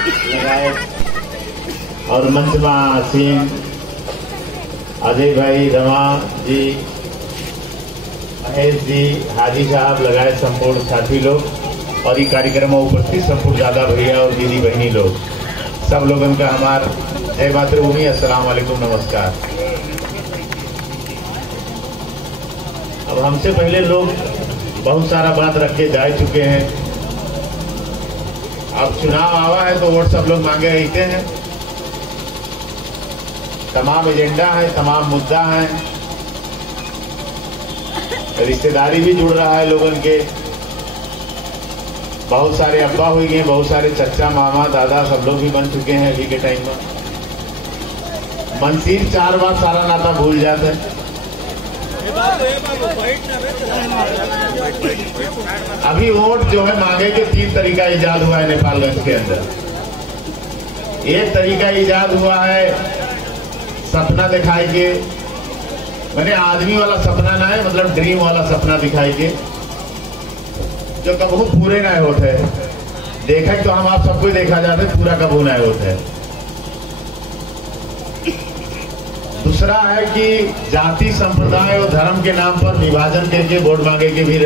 लगाए और मंच में आसीन अजय भाई, रमा जी, महेश जी, हाजी साहब लगाए संपूर्ण साथी लोग और ये कार्यक्रम में उपस्थित संपूर्ण दादा भैया और दीदी बहनी लोग, सब लोगों का हमार जय मातृभूमि, अस्सलाम वालेकुम, नमस्कार। अब हमसे पहले लोग बहुत सारा बात रख के जा चुके हैं। अब चुनाव आवा है तो वोट सब लोग मांगे रहते हैं। तमाम एजेंडा है, तमाम मुद्दा है, रिश्तेदारी भी जुड़ रहा है लोगों के। बहुत सारे अब्बा हुई गए, बहुत सारे चचा, मामा, दादा सब लोग भी बन चुके हैं अभी के टाइम में। मनसीर 4 बार सारा नाता भूल जाते हैं। अभी वोट जो है मांगे के 3 तरीका इजाद हुआ है नेपालगंज के अंदर। एक तरीका इजाद हुआ है सपना दिखाई के, मैंने आदमी वाला सपना ना है, मतलब ड्रीम वाला सपना दिखाई के, जो कबू पूरे ना होते। देखा तो हम आप सबको देखा जाते, पूरा कबू ना होते। दूसरा है कि जाति, संप्रदाय और धर्म के नाम पर विभाजन करके वोट मांगे के भी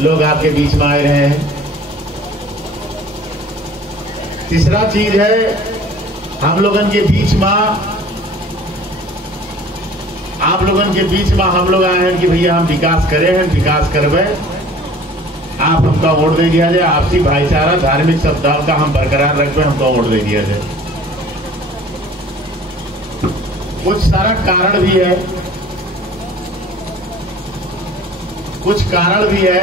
लोग आपके बीच में आए रहे हैं। तीसरा चीज है हम लोगन के बीच में, आप लोगन के बीच में हम लोग आए हैं कि भैया हम विकास करे हैं, विकास करवे, आप हमका वोट दे दिया जाए। आपसी भाईचारा, धार्मिक सद्भाव का हम बरकरार रखवे, हमको वोट दे दिया जाए। कुछ सारा कारण भी है, कुछ कारण भी है।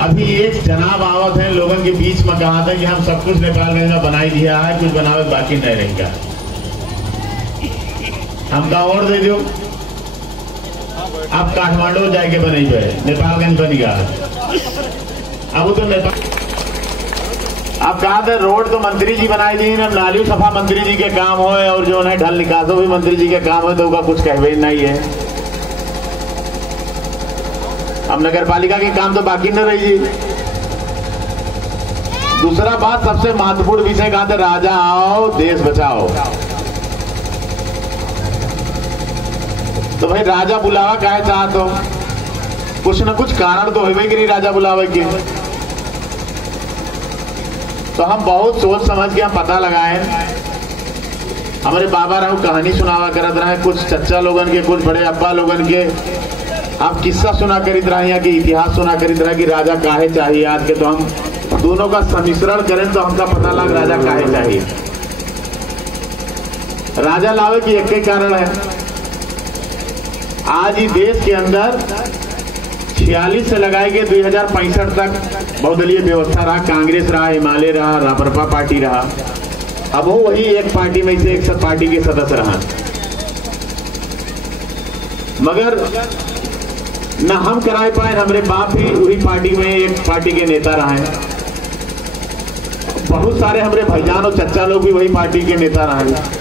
अभी एक जनाब आवत है लोगों के बीच में कहा था कि हम सब कुछ नेपालगंज में बनाई दिया है, कुछ बनावे बाकी नहीं रहेगा, हमका वोट दे दो। अब काठमांडू जाके बनी पे नेपालगंज बनेगा। अब वो तो नेपाल, अब कहा था रोड तो मंत्री जी बनाई दी, नाली सफा मंत्री जी के काम हो, और जो है ढल निकासो भी मंत्री जी के काम हो, तो उसका कुछ कहवे नहीं है। अब नगर पालिका के काम तो बाकी न रही जी। दूसरा बात, सबसे महत्वपूर्ण विषय कहा था राजा आओ देश बचाओ। तो भाई राजा बुलावा काहे चाहते हो? कुछ न कुछ कारण तो होवे कि नहीं राजा बुलावे के। तो हम बहुत सोच समझ के हम पता लगाए। हमारे बाबा रहू कहानी सुनावा करत रहे, कुछ चच्चा लोगन के, कुछ बड़े अब्बा लोगन के आप किस्सा सुना करित रहे, या कि इतिहास सुना करित रहे कि राजा काहे चाहिए आज के। तो हम दोनों का सम्मिश्रण करें तो हमका पता लग राजा काहे चाहिए। राजा लावे की एक ही कारण है, आज ही देश के अंदर 46 से लगाए गए 2065 तक बहुदलीय व्यवस्था रहा, कांग्रेस रहा, हिमालय रहा, रापरपा पार्टी रहा। अब वो वही एक पार्टी में से एक पार्टी के सदस्य रहा, मगर न हम कराए पाए, हमारे बाप भी वही पार्टी में एक पार्टी के नेता रहे। बहुत सारे हमारे भाईजान और चच्चा लोग भी वही पार्टी के नेता रहे।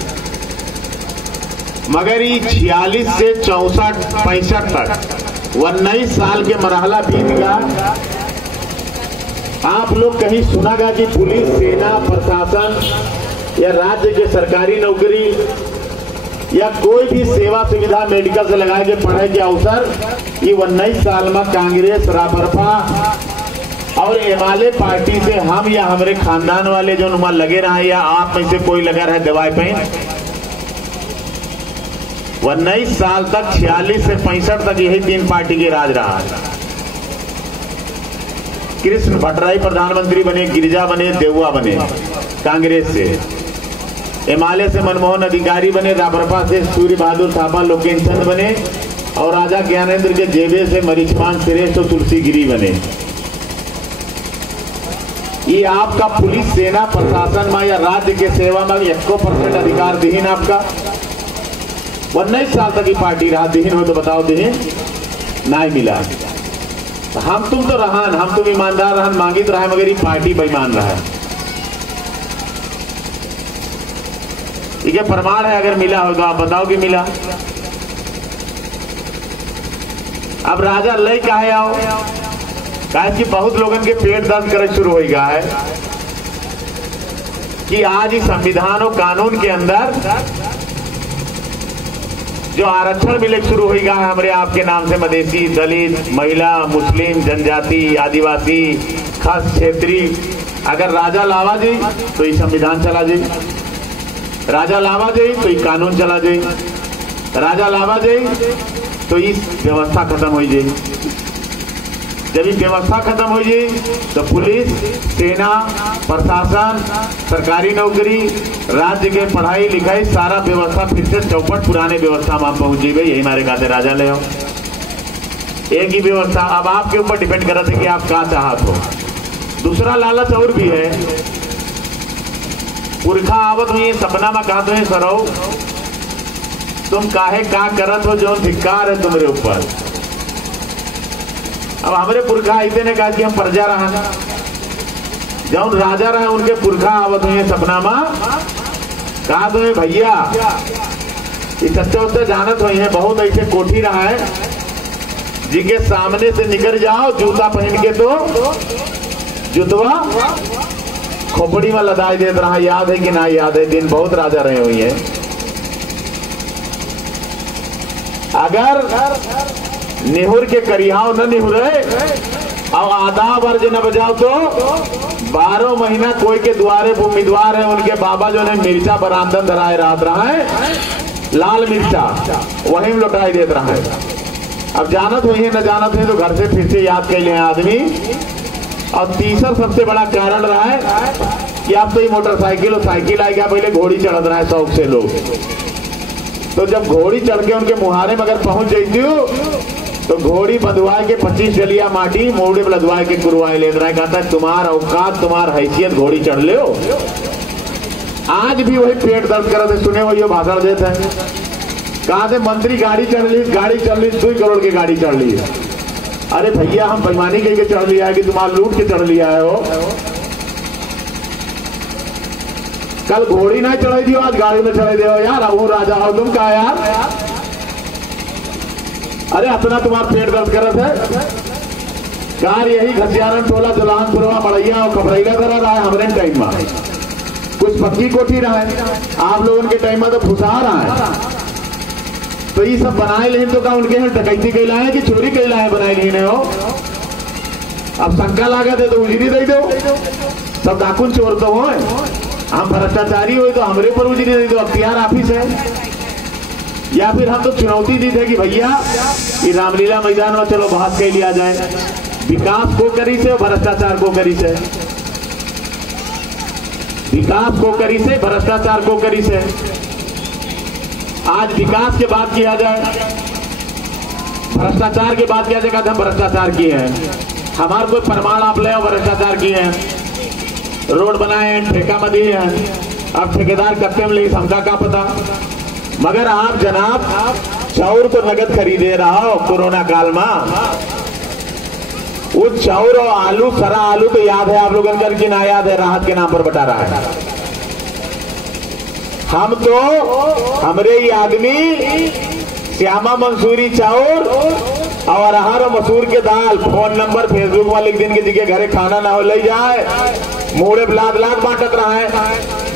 मगर ये 46 से 64-65 तक 19 साल के मरहला बीत गया। आप लोग कहीं सुनागा कि पुलिस, सेना, प्रशासन या राज्य के सरकारी नौकरी या कोई भी सेवा सुविधा मेडिकल से लगाए के पढ़ाई के अवसर ये 19 साल में कांग्रेस, रापरपा और हिमालय पार्टी से हम या हमारे खानदान वाले जो नुमा लगे रहे, या आप में से कोई लगा रहे दवाई पे 19 साल तक 46 से 65 तक यही 3 पार्टी के राज रहा। कृष्ण भट्टराई प्रधानमंत्री बने, गिरिजा बने, देवुआ बने कांग्रेस से, हिमालय से मनमोहन अधिकारी बने, रापरपा से सूर्य बहादुर थापा लोकेन चंद बने, और राजा ज्ञानेंद्र के जेबे से मरीचमान श्रेष्ठ और तुलसी गिरी बने। ये आपका पुलिस, सेना, प्रशासन में या राज्य के सेवा में 1% अधिकार दिहीन आपका 19 साल तक की पार्टी रहा। दिहीन हो तो बताओ, दिहीन नहीं मिला। हम तुम तो रहन, हम तुम ईमानदार रहन, मांगी तो रहा, मगर ये पार्टी बेईमान रहा। ठीक है, प्रमाण है, अगर मिला होगा आप बताओ कि मिला। अब राजा लय काहे आओ, काहे कि बहुत लोगन के पेट दर्द करे शुरू हो गया है। कि आज इस संविधान और कानून के अंदर जो आरक्षण मिले शुरू हो गया है हमारे आपके नाम से, मधेसी, दलित, महिला, मुस्लिम, जनजाति, आदिवासी, खास क्षेत्रीय, अगर राजा लावा जी तो ये संविधान चला जाए, राजा लावा जी तो ये कानून चला जाए, राजा लावा जाए तो इस व्यवस्था खत्म हो जाए। जब ये व्यवस्था खत्म हो जाए तो पुलिस, सेना, प्रशासन, सरकारी नौकरी, राज्य के पढ़ाई लिखाई सारा व्यवस्था फिर से चौपट पुराने व्यवस्था में पहुंच जाए। यही हमारे कहते राजा ले आओ, एक ही व्यवस्था। अब आपके ऊपर डिपेंड कर रहे थे कि आप क्या चाहत हो। दूसरा लालच और भी है, पुरखा आवत हुई सपना में कहा तो सरो तुम काहे का करत हो, जो धिक्कार है तुम्हारे ऊपर। अब हमारे पुरखा ऐसे ने कहा कि हम प्रजा रहा, जब राजा रहे उनके पुरखा आवत हुए सपना में कहा तो भैया ये सच्चे उत्ते जानत हुए हैं, बहुत ऐसे कोठी रहा है जिनके सामने से निकल जाओ जूता पहन के तो जुतवा खोपड़ी में लदाई देता रहा। याद है कि ना याद है, दिन बहुत राजा रहे हुए हैं। अगर निहुर के करियाओ न निहुरे और आधा वर्ज न बजाओ तो 12 महीना कोई के द्वारे उम्मीदवार है उनके बाबा जो ने मिर्चा बरामदन धराए रात रहा है, लाल मिर्चा वहीं में लौटाई देता रहा है। अब जानत हुई है न जानत है तो घर से फिर से याद कर ले आदमी। और तीसरा सबसे बड़ा कारण रहा है कि अब तो ये मोटरसाइकिल और साइकिल आ गया, पहले घोड़ी चढ़ रहा है शौक से लोग। तो जब घोड़ी चढ़ के उनके मुहारे में अगर पहुंच जाती हो तो घोड़ी बंधवाए के 25 डलिया माटी मोड़े में लदवाए के कुरवाए ले रहा है। कहता है तुम्हारा औकात, तुम्हार हैसियत घोड़ी चढ़ ले। आज भी वही पेट दर्द कर रहे, सुने वही भाषण देते हैं। कहा थे मंत्री गाड़ी चढ़ ली 2 करोड़ की गाड़ी चढ़ ली। अरे भैया हम बेईमानी करके चढ़ लिया है कि तुम्हारा लूट के चढ़ लिया है। हो कल घोड़ी ना चढ़ाई दियो, आज गाड़ी में चढ़ाई दियो यार। अब वो राजा हो तुम का यार। अरे अपना तुम्हारा पेट दर्द कर रहे थे। कार यही घसियारन टोला जलानपुरवा मड़ैया और खबरैला करा रहा है हमारे टाइम में। कुछ पक्की कोठी रहा है, आप लोगों के टाइम में तो फुसा रहा है। तो ये सब बनाए लेन तो का उनके यहाँ डकैती कैला है कि चोरी कैला है बनाए लेने हो। अब शंका लागत है तो उजरी दे दो, सब डाकुन चोर तो हो। हम भ्रष्टाचारी हुए तो हमारे पर उजरी दे दो, अख्तियार ऑफिस है। या फिर हम तो चुनौती दी थे कि भैया ये रामलीला मैदान में चलो बहस कर लिया जाए, विकास को करी से भ्रष्टाचार को करी से, विकास को करी से भ्रष्टाचार को करी से। आज विकास की बात किया जाए, भ्रष्टाचार की बात किया जाएगा तो हम भ्रष्टाचार किए हैं। हमारे कोई प्रमाण आप ले भ्रष्टाचार किए हैं, रोड बनाए हैं, ठेका में दिए हैं। अब ठेकेदार कत्ते में ले हमका क्या पता। मगर आप जनाब चाउर तो नगद खरीदे रहा हो कोरोना काल में। वो चाउर और आलू, सरा आलू तो याद है आप लोगों को कि ना याद है, राहत के नाम पर बता रहा है। हम तो हमरे ये आदमी श्यामा मंसूरी चाउर और अरहर और मसूर के दाल, फोन नंबर फेसबुक में लिख दिन के जगह घरे खाना ना हो ले जाए, मुड़े लाद बांटत रहा है।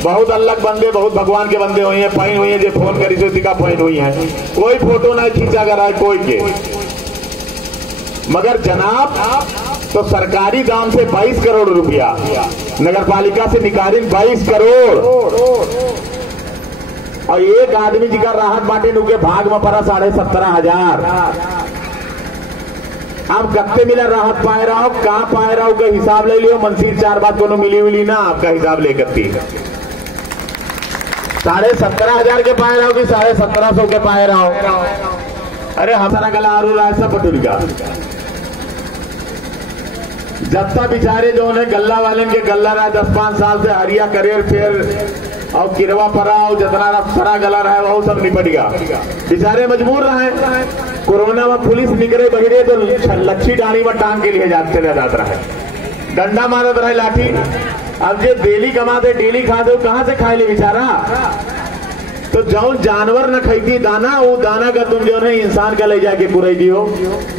बहुत अलग बंदे, बहुत भगवान के बंदे हुए हैं, पैन हुई है जो फोन करी से का पैन हुई है। कोई फोटो ना खींचा कर रहा है कोई के। मगर जनाब तो सरकारी दाम से 22 करोड़ रुपया, नगर पालिका से निकाली 22 करोड़। और एक आदमी जी का राहत बांटे के भाग में पड़ा 17,500। आप कत्ते मिला राहत पाए रहा हो, कहां पाए रहा हो का हिसाब ले लियो। मंसीर 4 बात को मिली मिली ना, आपका हिसाब लेकर 17,500 के पाए रहा हो कि 17,500 के पाए रहा हो। अरे हमारा गला आरू रहा है सब बटूर का। जब तक बेचारे जो है गल्ला वाले के गल्ला रहा 10-5 साल से हरिया करियर फिर और किरवा परा और जितना सरा गला रहा है वो सब निपट गया। बेचारे मजबूर रहे। कोरोना में पुलिस निकले बहिरे तो लच्छी डाणी में टांग के लिए जाते रहा है, डंडा मारत रहे लाठी। अब जो डेली कमाते डेली खाते कहां से खाए ले बेचारा। तो जो जानवर न खाई दाना, वो दाना का तुम जो है इंसान का ले जाके पुराई दियो।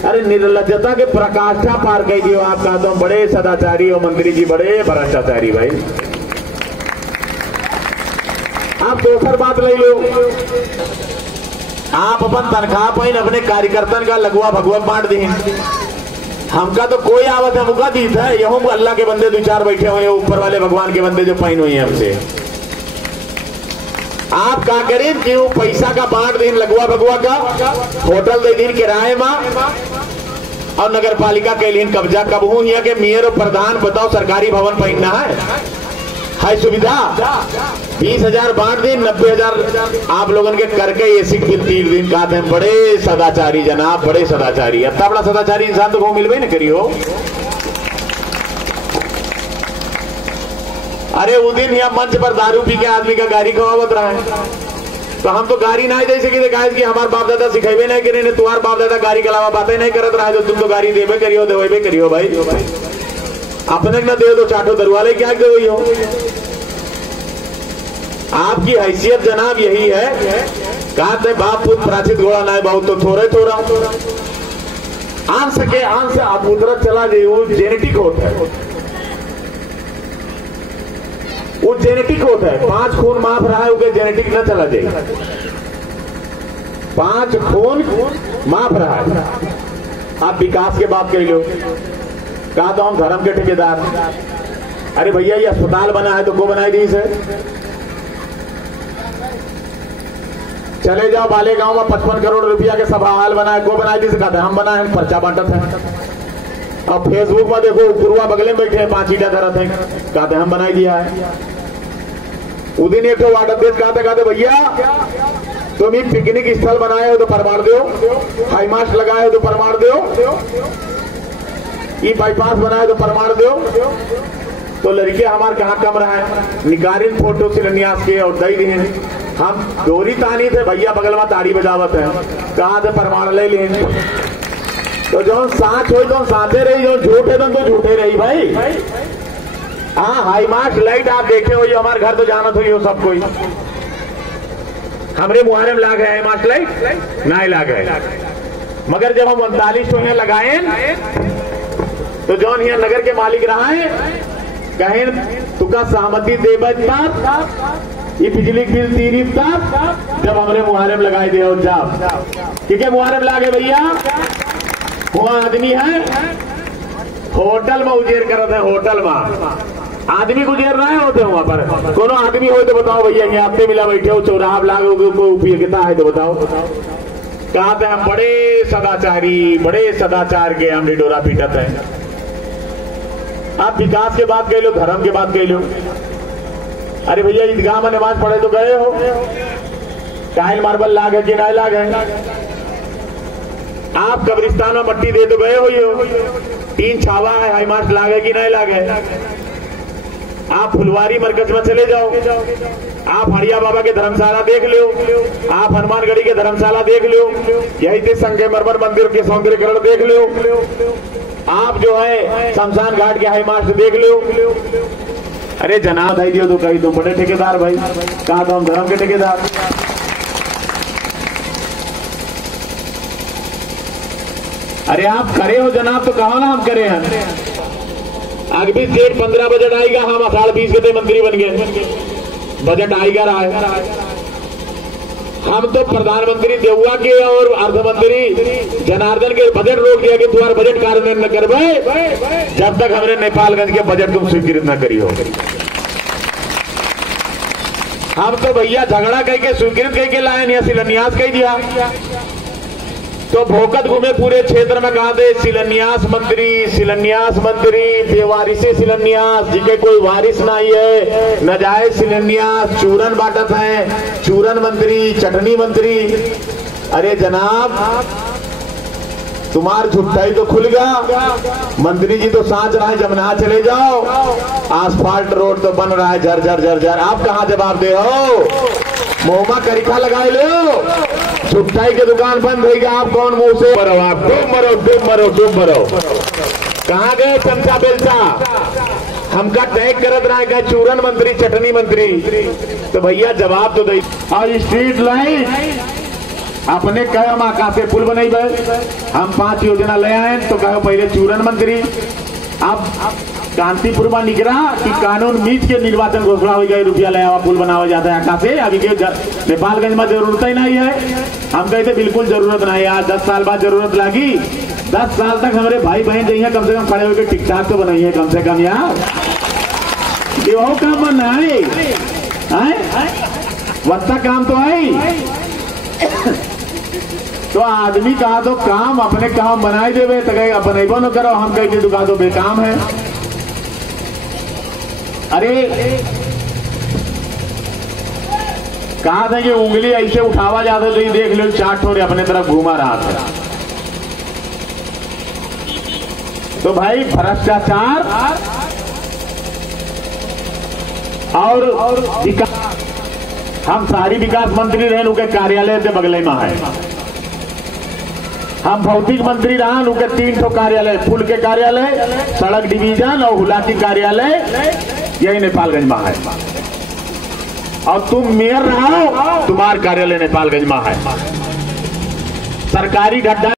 अरे निर्लज्जता के प्रकाष्ठा पार कर दियो। आप कहा तो बड़े सदाचारी हो मंत्री जी, बड़े भ्रष्टाचारी भाई। आप दोसर बात ले लो, आप अपन तनख्वाह पाइन अपने कार्यकर्तन का लगुआ भगवा बांट दी। हमका तो कोई आवत है मुका दीत है, यहूं अल्लाह के बंदे दो चार बैठे हुए ऊपर वाले भगवान के बंदे जो पाइन हुई है हमसे। आप क्या करें कि वो पैसा का बांट दिन लगुआ भगवा का, होटल दे दिन किराए में, और नगर पालिका के लिए कब्जा कब हूं या कि मेयर और प्रधान बताओ सरकारी भवन पहनना है सुविधा। 20,000 बांट दिन, 90,000 आप लोगन के करके एसी बिल 3 दिन का थे। बड़े सदाचारी जनाब, बड़े सदाचारी। इतना बड़ा सदाचारी इंसान तो मिलवे न करियो। अरे उस दिन यहाँ मंच पर दारू पी के आदमी का गाड़ी खवावत रहा है, तो हम तो गाड़ी ना दे सके कि हमारे बाप दादा सिखेबे नहीं करे, तुम्हारे बाप दादा गाड़ी के अलावा बातें नहीं करत रहा है, तो तुम तो गाड़ी देवे करियो, देवे करियो भाई। अपने न दे दो चाटो दरवाले क्या दे हो। आपकी हैसियत जनाब यही है, कहते बाप पुत प्राचित घोड़ा ना बहुत तो थोड़े थोड़ा आन सके, आन से आप उधर चला जाए, वो जेनेटिक होता है, वो जेनेटिक होता है। 5 खून माफ रहा है, उनके जेनेटिक न चला जाए। 5 खून माफ रहा है। आप विकास के बात कर लो, कहा तो हम धर्म के ठेकेदार। अरे भैया ये अस्पताल बना है तो को बनाई दी से? चले जाओ बालेगांव में 55 करोड़ रुपया के सभा हाल बनाए, को बनाई दी से? कहते हम बनाए, हम पर्चा बांटत है। और फेसबुक में देखो गुरुआ बगले में बैठे हैं, 5 ईटा धरत है, कहते हम बनाई दिया है। उस दिन एक वार्ड अध्यक्ष कहते भैया तुम ही पिकनिक स्थल बनाए हो तो प्रमाण दो, हाईमास्ट लगाए हो तो प्रमाण दो, ये बाईपास बनाए तो प्रमाण दो। तो लड़के हमारे कहाँ कम रहा है, निकारिन फोटो शिलान्यास के और दई दिन हम डोरी तानी थे, भैया बगल में ताड़ी बजावत है, कहा थे प्रमाण ले लें। तो जो साच हो तो साथे रही, जो झूठ है तो झूठे रही भाई। हाँ हाईमास्ट लाइट आप देखे हो, ये हमारे घर तो जानत हुई हो सब कोई। हमरे मुहर्रम लाग है हाईमास्ट लाइट ना लाग है, मगर जब हम 39 तो यहाँ लगाए तो जौन यहाँ नगर के मालिक रहा है कहें तुका सहमति दे ये बिजली बिल 3 जब हमरे मुहर्रम लगाए दे और जाब, क्योंकि मुहर्रम लागे भैया वहां आदमी है होटल में उजेर करत है, होटल में आदमी गुजर रहे होते वहां पर। कोनो आदमी हो तो बताओ भैया, ये आपने मिला बैठे हो चौराहा लागो उपयोगिता है तो बताओ। कहते हैं बड़े सदाचारी, बड़े सदाचार के हम डोरा पीटत है। आप विकास के बात कह लो, धर्म के बात कह लो। अरे भैया ईदगाह में नमाज पढ़े तो गए हो, टाइल मार्बल लागे कि नहीं लागे? आप कब्रिस्तान में मट्टी दे तो गए हो, 3 छावा है, हाईमास्ट लागे कि नहीं लागे? आप फुलवारी मरकज में चले जाओ, आप हरिया बाबा के धर्मशाला देख लो, आप हनुमानगढ़ी के धर्मशाला देख लो, यही थे संगमरमर मंदिर के सौंदर्यकरण देख लो, आप जो है शमशान घाट के हाईमास्ट देख लो। अरे जनाब आई दियो तो कही तुम बड़े ठेकेदार भाई, कहा तो हम धर्म के ठेकेदार। अरे आप करे हो जनाब तो कहो ना हम करे हैं। आगे भी 15 बजट आएगा, हम 18-20 के मंत्री बन गए, बजट आएगा रहा है। हम तो प्रधानमंत्री देवुआ के और अर्थमंत्री जनार्दन के बजट रोक दिया कि तुम्हारा बजट कार्यान्वयन न कर जब तक हमने नेपालगंज के बजट तुम स्वीकृत न करी हो। हम तो भैया झगड़ा कह के स्वीकृत कह के लाए, या शिलान्यास कह दिया तो भोकत घूमे पूरे क्षेत्र में। कहा दे शिलान्यास मंत्री बेवारिसे शिलान्यास, जिके कोई वारिस नहीं है, नाजायज शिलान्यास, चूरन बांटत है, चूरन मंत्री, चटनी मंत्री। अरे जनाब तुम्हार झुट्टाई तो खुल गया, मंत्री जी तो सांच रहा है जमुना चले जाओ, आसफाल्ट रोड तो बन रहा है झर झर झर झर। आप कहाँ जवाब दे हो? मोहमा करिखा लगाए लो, झुट्टाई की दुकान बंद रहेगा, आप कौन मुंह से मरो? आप डूब मरो। कहाँ गए चमचा बेलचा? हमका टैग करत रहा है चूरन मंत्री, चटनी मंत्री। तो भैया जवाब तो दे। और स्ट्रीट लाइट अपने कहो माँ से पुल बनाई हम 5 योजना ले आए तो कहो पहले चूरन मंत्री, अब कांतिपुर में निकला कि कानून मीत के निर्वाचन घोषणा हो गई, रुपया ले आवा पुल बनावा जाता है आका से। अभी के नेपालगंज में जरूरत ही नहीं है। हम कहते बिल्कुल जरूरत नहीं यार, 10 साल बाद जरूरत लगी। 10 साल तक हमारे भाई बहन जइए कम से कम खड़े होकर ठीक ठाक तो बनाइए कम से कम यार। ये वो काम बनना है वत्ता काम तो है। तो आदमी कहा तो काम अपने काम बनाए देवे तो कहे बनेबो न करो, हम कह के दुकान तो बेकाम है। अरे कहा था कि उंगली ऐसे उठावा जाता तो देख लो 4 ठोरे अपने तरफ घुमा रहा था। तो भाई भ्रष्टाचार और विकास, हम सारी विकास मंत्री रहे उनके कार्यालय से बगले में है। हम भौतिक मंत्री रहा उनके 3 ठो कार्यालय, पुल के कार्यालय, सड़क डिवीजन और हुलाकी कार्यालय यही नेपालगंज में है। और तुम मेयर रहो, तुम्हारा कार्यालय नेपालगंज में है। सरकारी गड्ढा